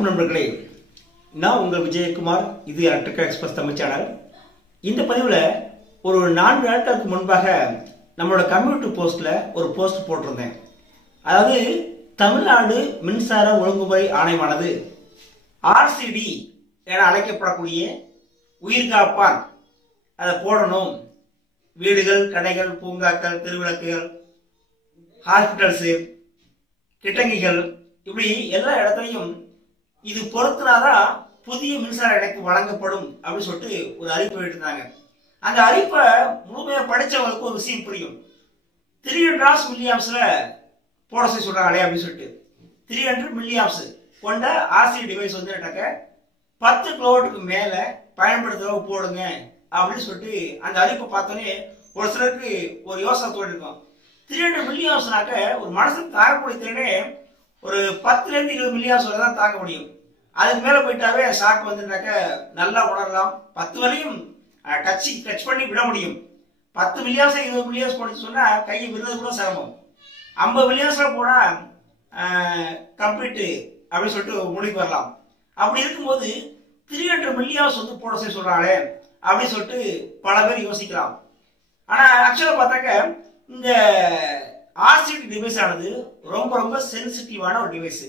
வணக்கம் நண்பர்களே, நான் உங்கள் விஜயகுமார். இது எலக்ட்ரிக்கல் எக்ஸ்பிரஸ் தமிழ் சேனல். இந்த பதிவில் ஒரு 4 நாட்களுக்கு முன்பாக நம்மளோட கம்யூனிட்டி போஸ்ட்ல ஒரு போஸ்ட் போட்டிருந்தேன். அதாவது தமிழ்நாடு மின்சார ஒழுங்குமுறை ஆணையமானது RCD என அழைக்கப்படக்கூடிய உயிர்காப்பான் அதை போடணும். வீடுகள், கடைகள், பூங்காக்கள், திருவிளக்குகள், ஹாஸ்பிட்டல்ஸு, கிட்டங்கிகள், இப்படி எல்லா இடத்துலையும் இது பொறுத்துனாதான் புதிய மின்சார இணைப்பு வழங்கப்படும் அப்படின்னு சொல்லிட்டு ஒரு அறிவிப்பு எடுத்தாங்க. அந்த அறிவிப்பை முழுமையா படிச்சவங்களுக்கு ஒரு விஷயம் புரியும். 300 மில்லியாம்ஸ்ல போட சொல்லி சொல்றாங்களே அப்படின்னு சொல்லிட்டு 300 மில்லியாம்ஸ் கொண்ட RCD டிவைஸ் வந்து 10 கிலோவாட்டுக்கு மேல பயன்படுத்துறவங்க போடுங்க அப்படின்னு சொல்லிட்டு அந்த அறிவிப்பை பார்த்தோன்னே ஒரு சிலருக்கு ஒரு யோசனை தோடி இருக்கும். 300 மில்லியாம்ஸ்னாக்க ஒரு மனசுக்கு தாங்கக்கூடிய திறனே ஒரு 10 இருந்து 20 மில்லியாம்ஸ் வரை தான் தாங்க முடியும். அதுக்கு மேல போயிட்டாவே ஷாக் வந்துட்டாக்க நல்லா உணரலாம். 10 வரையும் டச் பண்ணி விட முடியும். 10 மில்லியாம்ஸ் 20 மில்லியாம்ஸ் போட்டு சொன்னா கையை விடுறது கூட சிரமம். 50 மில்லியாம்ஸ்ல போனா கம்ப்ளீட் அப்படின்னு சொல்லிட்டு முடிவுக்கு வரலாம். அப்படி இருக்கும்போது 300 மில்லியாம்ஸ் வந்து போட சொல்றாங்களே அப்படின்னு சொல்லிட்டு பல பேர் யோசிக்கலாம். ஆனா ஆக்சுவலா பார்த்தாக்க இந்த RCD டிவைஸ் ஆனது ரொம்ப ரொம்ப சென்சிட்டிவான ஒரு டிவைஸ்.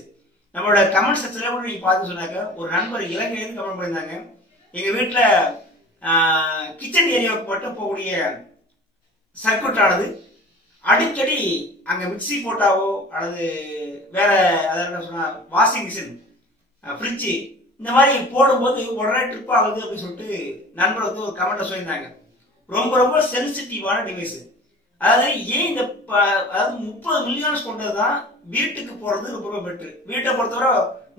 நம்மளோட கமெண்ட் செக்ஷன்ல கூட நீங்க பார்த்து சொன்னாக்க ஒரு நண்பர் இலங்கையிலிருந்து கமெண்ட் பண்ணியிருந்தாங்க. எங்க வீட்டுல கிச்சன் ஏரியாவுக்கு மட்டும் போகக்கூடிய சர்க்யூட் ஆனது அடிக்கடி அங்க மிக்சி போட்டாவோ அல்லது வேற அதாவது சொன்னா வாஷிங் மிஷின், ஃப்ரிட்ஜு இந்த மாதிரி போடும்போது உடனே ட்ரிப் ஆகுது அப்படின்னு சொல்லிட்டு நண்பர் வந்து ஒரு கமெண்ட்ல சொல்லியிருந்தாங்க. ரொம்ப ரொம்ப சென்சிட்டிவான டிவைஸ். அதாவது ஏன் இந்த அதாவது 30 மில்லியாம்ஸ் கொண்டதுதான் வீட்டுக்கு போறது ரொம்ப ரொம்ப பெட்ரு. வீட்டை பொறுத்தவரை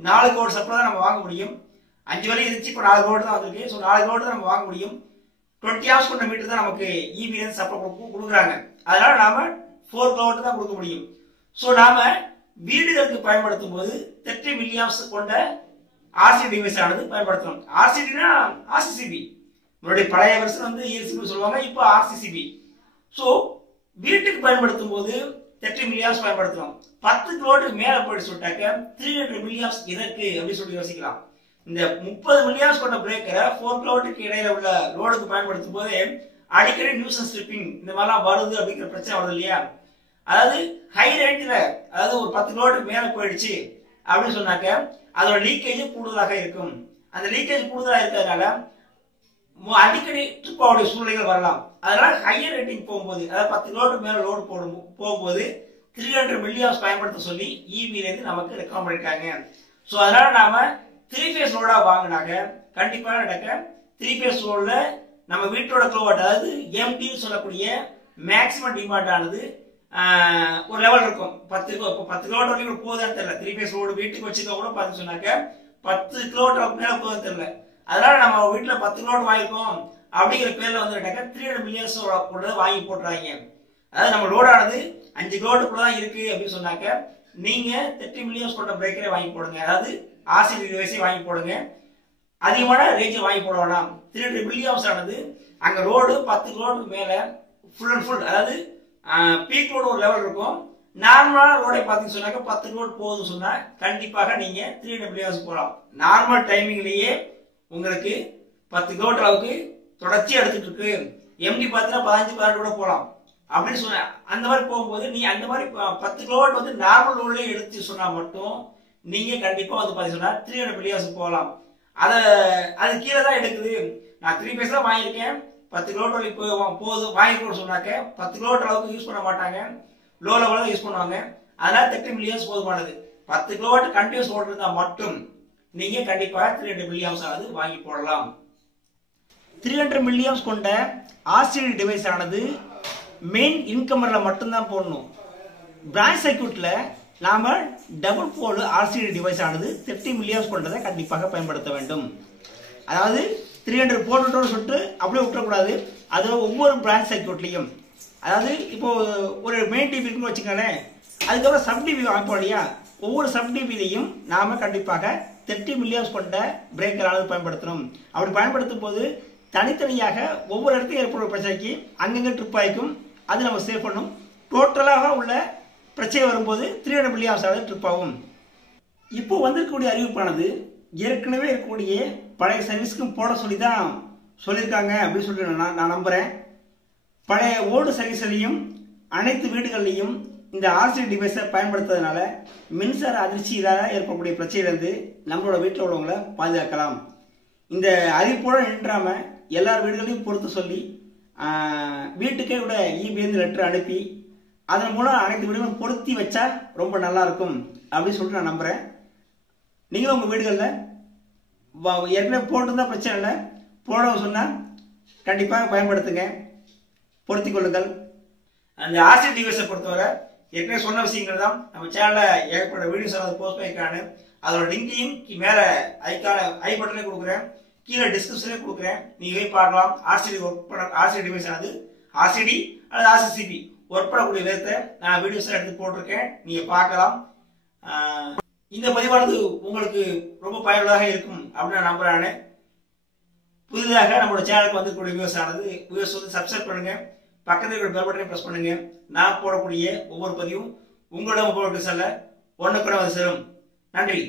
4 கோட் சப்ளை தான் நம்ம வாங்க முடியும். 5 வரை இருந்துச்சு, இப்போ 4 கோட் தான் வந்திருக்கு. ஸோ 4 கோட் தான் நம்ம வாங்க முடியும். 20 ஆம்ஸ் கொண்ட மீட்டர் தான் நமக்கு EB சப்ளை கொடுக்குறாங்க. அதனால நாம 4 கிலோவாட் தான் கொடுக்க முடியும். ஸோ நாம வீடுகளுக்கு பயன்படுத்தும் போது 30 மில்லியாம்ஸ் கொண்ட RCD டிவைஸ் ஆனது பயன்படுத்தணும். RCDனா RCCB, நம்மளுடைய பழைய வருஷம் வந்து ELCB சொல்லுவாங்க, இப்போ RCCB. ஸோ வீட்டுக்கு பயன்படுத்தும் போது 30 மில்லியாம்ஸ் பயன்படுத்தலாம். 10 கிலோவாட்டுக்கு மேல போயிட்டு சொல்லிட்டாக்க 300 மில்லியாம்ஸ் இதற்கு அப்படின்னு சொல்லி யோசிக்கலாம். இந்த 30 மில்லியாம்ஸ் கொண்ட பிரேக்கரை 4 கிலோவாட்டுக்கு இடையில உள்ள லோடுக்கு பயன்படுத்தும் போது அடிக்கடி நியூசன்ஸ் ஸ்ட்ரிப்பிங் இந்த மாதிரிலாம் வருது அப்படிங்கிற பிரச்சனை வருது இல்லையா? அதாவது ஹை ரேஞ்சில் அதாவது ஒரு 10 கிலோவாட்டுக்கு மேல போயிடுச்சு அப்படின்னு சொன்னாக்க அதோட லீக்கேஜ் கூடுதலாக இருக்கும். அந்த லீக்கேஜ் கூடுதலாக இருக்கிறதுனால அடிக்கடி ட்ரிப் ஆகுடைய சூழ்நிலைகள் வரலாம். அதனால ஹையர் ரேட்டிங் போகும்போது அதாவது 10 கிலோமீட்டர் மேல லோடு போகும்போது 300 மில்லியாம்ஸ் பயன்படுத்த சொல்லி EBல இருந்து நமக்கு ரெக்கமெண்ட் பண்ணிருக்காங்க. ஸோ அதனால நாம 3 ஃபேஸ் லோடா வாங்கினாங்க கண்டிப்பா 3 ஃபேஸ் லோட்ல நம்ம வீட்டோட கிலோவாட் அதாவது MD சொல்லக்கூடிய மேக்சிமம் டிமாண்ட் ஆனது ஒரு லெவல் இருக்கும். 10 கிலோவாட் வரைக்கும் போகுதான்னு தெரியல. 3 ஃபேஸ் லோடு வீட்டுக்கு வச்சுக்க கூட பார்த்து சொன்னாக்க 10 கிலோவாட் மேல போகுதுன்னு தெரியல. அதனால நம்ம வீட்டுல 10 கிலோவாட் வாங்கிருக்கோம் அப்படிங்கிற பேர்ல வந்து 300 மில்லியன்ஸ் வாங்கி போட்டுறாங்க. அதாவது நம்ம லோடானது 5 கிலோவாட்டுக்குள்ளதான் இருக்கு அப்படின்னு சொன்னாக்க நீங்க 30 மில்லியன்ஸ் கொண்ட பிரேக்கரை வாங்கி போடுங்க. அதாவது RCD டிவைஸை வாங்கி போடுங்க. அதிகமான ரேஞ்சை வாங்கி போட வேணாம். 300 மில்லியன்ஸ் ஆனது அங்க லோடு 10 கிலோவாட்டுக்கு மேல ஃபுல் அண்ட் ஃபுல் அதாவது பீக் லோடு ஒரு லெவல் இருக்கும். நார்மலான லோடை பார்த்தீங்கன்னு சொன்னாக்க 10 கிலோவாட் போகுதுன்னு சொன்னா கண்டிப்பாக நீங்க 300 மில்லியன்ஸ் போகலாம். நார்மல் டைமிங்லயே உங்களுக்கு 10 கிலோவாட் அளவுக்கு தொடர்ச்சி எடுத்துட்டு இருக்கு. MD பார்த்தீங்கன்னா 15-16 கூட போகலாம் அப்படின்னு சொன்ன அந்த மாதிரி போகும்போது நீ அந்த மாதிரி 10 கிலோவாட் வந்து நார்மல் லோட்லயே எடுத்து சொன்னா மட்டும் நீங்க கண்டிப்பா வந்து பாத்தீங்கன்னா 300 மில்லியாம்ஸ் போகலாம். அது கீழே தான் எடுக்குது. நான் 3 ஃபேஸ் தான் வாங்கியிருக்கேன், 10 கிலோவாட் போகுது வாங்கிருக்கோம்னு சொன்னாக்க 10 கிலோவாட் அளவுக்கு யூஸ் பண்ண மாட்டாங்க, லோ லெவலில் யூஸ் பண்ணுவாங்க. அதனால 30 மில்லியாம்ஸ் போதுமானது. 10 கிலோவாட் கண்டினியூஸ் ஓட்டு இருந்தா மட்டும் நீங்க கண்டிப்பா 300 மில்லியாம்ஸ் ஆனது வாங்கி போடலாம். 300 மில்லியாம்ஸ் கொண்ட RCD டிவைஸ் ஆனது மெயின் இன்கமர்ல மட்டும்தான் போடணும். பிரான்ச் சர்க்யூட்ல நாம டபுள் போல் RCD டிவைஸ் ஆனது 30 மில்லியாம்ஸ் கொண்டதை கண்டிப்பாக பயன்படுத்த வேண்டும். அதாவது 300 போட்டுட்டோம்னு சொல்லிட்டு அப்படியே விட்டுறக்கூடாது. அது ஒவ்வொரு பிரான்ச் சர்க்யூட்லையும் அதாவது இப்போ ஒரு மெயின் டிவி இருக்குன்னு வச்சுக்கோங்களேன், அதுக்கப்புறம் சப் டிவி வாய்ப்போம் இல்லையா? ஒவ்வொரு சப் டிவிலையும் நாம கண்டிப்பாக 30 மில்லியாம்ஸ் கொண்ட பிரேக்கர் ஆனது பயன்படுத்தணும். அப்படி பயன்படுத்தும் போது தனித்தனியாக ஒவ்வொரு இடத்துக்கும் ஏற்படுற பிரச்சனைக்கு அங்கங்க ட்ரிப் ஆகிக்கும். அது நம்ம சேவ் பண்ணும். டோட்டலாக உள்ள பிரச்சனை வரும்போது 300 மில்லியாம்ஸ் ஆனது ட்ரிப் ஆகும். இப்போ வந்திருக்கக்கூடிய அறிவிப்பானது ஏற்கனவே இருக்கக்கூடிய பழைய சர்வீஸ்க்கும் போட சொல்லி தான் சொல்லியிருக்காங்க அப்படின்னு சொல்லிட்டு நான் நம்புறேன். பழைய ஓல்டு சர்வீஸ்லையும் அனைத்து வீடுகள்லையும் இந்த RCD டிவைஸை பயன்படுத்துறதுனால மின்சார அதிர்ச்சியால் ஏற்படக்கூடிய பிரச்சனையிலிருந்து நம்மளோட வீட்டில் உள்ளவங்களை பாதுகாக்கலாம். இந்த அறிவிப்போட நின்றாம எல்லார் வீடுகளையும் பொறுத்து சொல்லி வீட்டுக்கே கூட EBN லெட்டர் அனுப்பி அதன் மூலம் அனைத்து வீடுகளும் பொருத்தி வச்சா ரொம்ப நல்லா இருக்கும் அப்படின்னு சொல்லிட்டு நான் நம்புறேன். நீங்களும் உங்க வீடுகளில் ஏற்கனவே போட்டுருந்தா பிரச்சனை இல்லை, போட சொன்னா கண்டிப்பாக பயன்படுத்துங்க, பொருத்தி கொள்ளுங்கள். அந்த RCD டிவைஸை பொறுத்தவரை ஏற்கனவே சொன்ன விஷயங்கள் தான் நம்ம சேனல்ல ஏற்பட்ட வீடியோஸ் போஸ்ட் பண்ணிருக்கானு. அதோட லிங்கையும் மேல ஐ பட்டனே கொடுக்குறேன், கீழே டிஸ்கிரிப்ஷனே கொடுக்குறேன், நீங்க போய் பார்க்கலாம். RCD டிவைஸ் ஆனது RCD அல்லது RCCB ஒர்க் பண்ணக்கூடிய விதத்தை நான் வீடியோஸ் எடுத்து போட்டிருக்கேன், நீங்க பார்க்கலாம். இந்த பதிவானது உங்களுக்கு ரொம்ப பயனுள்ளதாக இருக்கும் அப்படின்னு நான் நம்புறேன். புதிதாக நம்மளோட சேனலுக்கு வந்துக்கூடிய வியூஸ் வந்து சப்ஸ்கிரைப் பண்ணுங்க, பக்கத்தில் இருக்கிற பெல் பட்டனை பிரஸ் பண்ணுங்க. நான் போடக்கூடிய ஒவ்வொரு பதிவும் உங்களோட மொபைல் செல்ல ஒன்றுக்குடன் வந்து சேரும். நன்றி.